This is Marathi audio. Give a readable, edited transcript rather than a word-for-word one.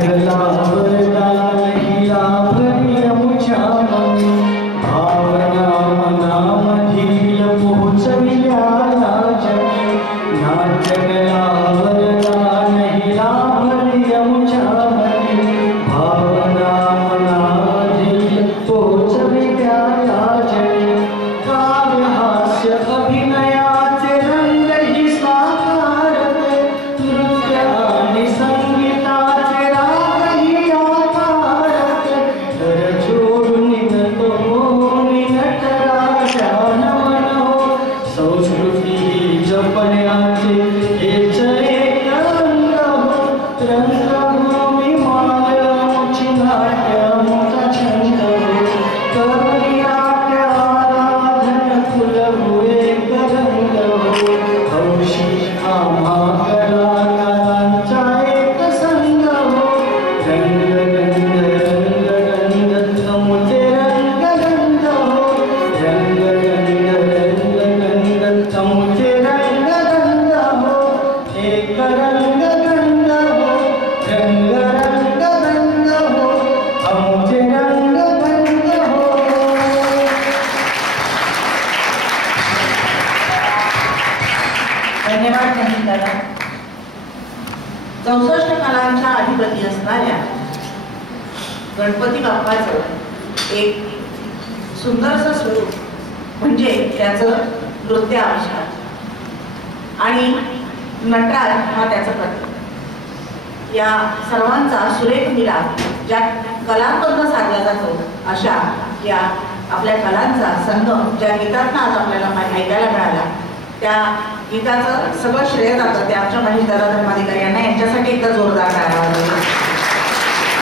धन्यवाद दादा. 64 कलांच्या अधिपती असणाऱ्या गणपती बाप्पाचं एक सुंदरसं स्वरूप म्हणजे त्याचं नृत्य आविष्कार आणि नटराज हा त्याचा प्रतीक. या सर्वांचा सुरेख मिलाप ज्या कलांमधून साधला जातो अशा या आपल्या कलांचा संगम ज्या गीतातनं आज आपल्याला ऐकायला मिळाला त्या गीताचं सगळं श्रेय जातं ते आमच्या महेश दादा धर्माधिकारी यांना. यांच्यासाठी एकदा जोरदार टाळ्या वाजवा.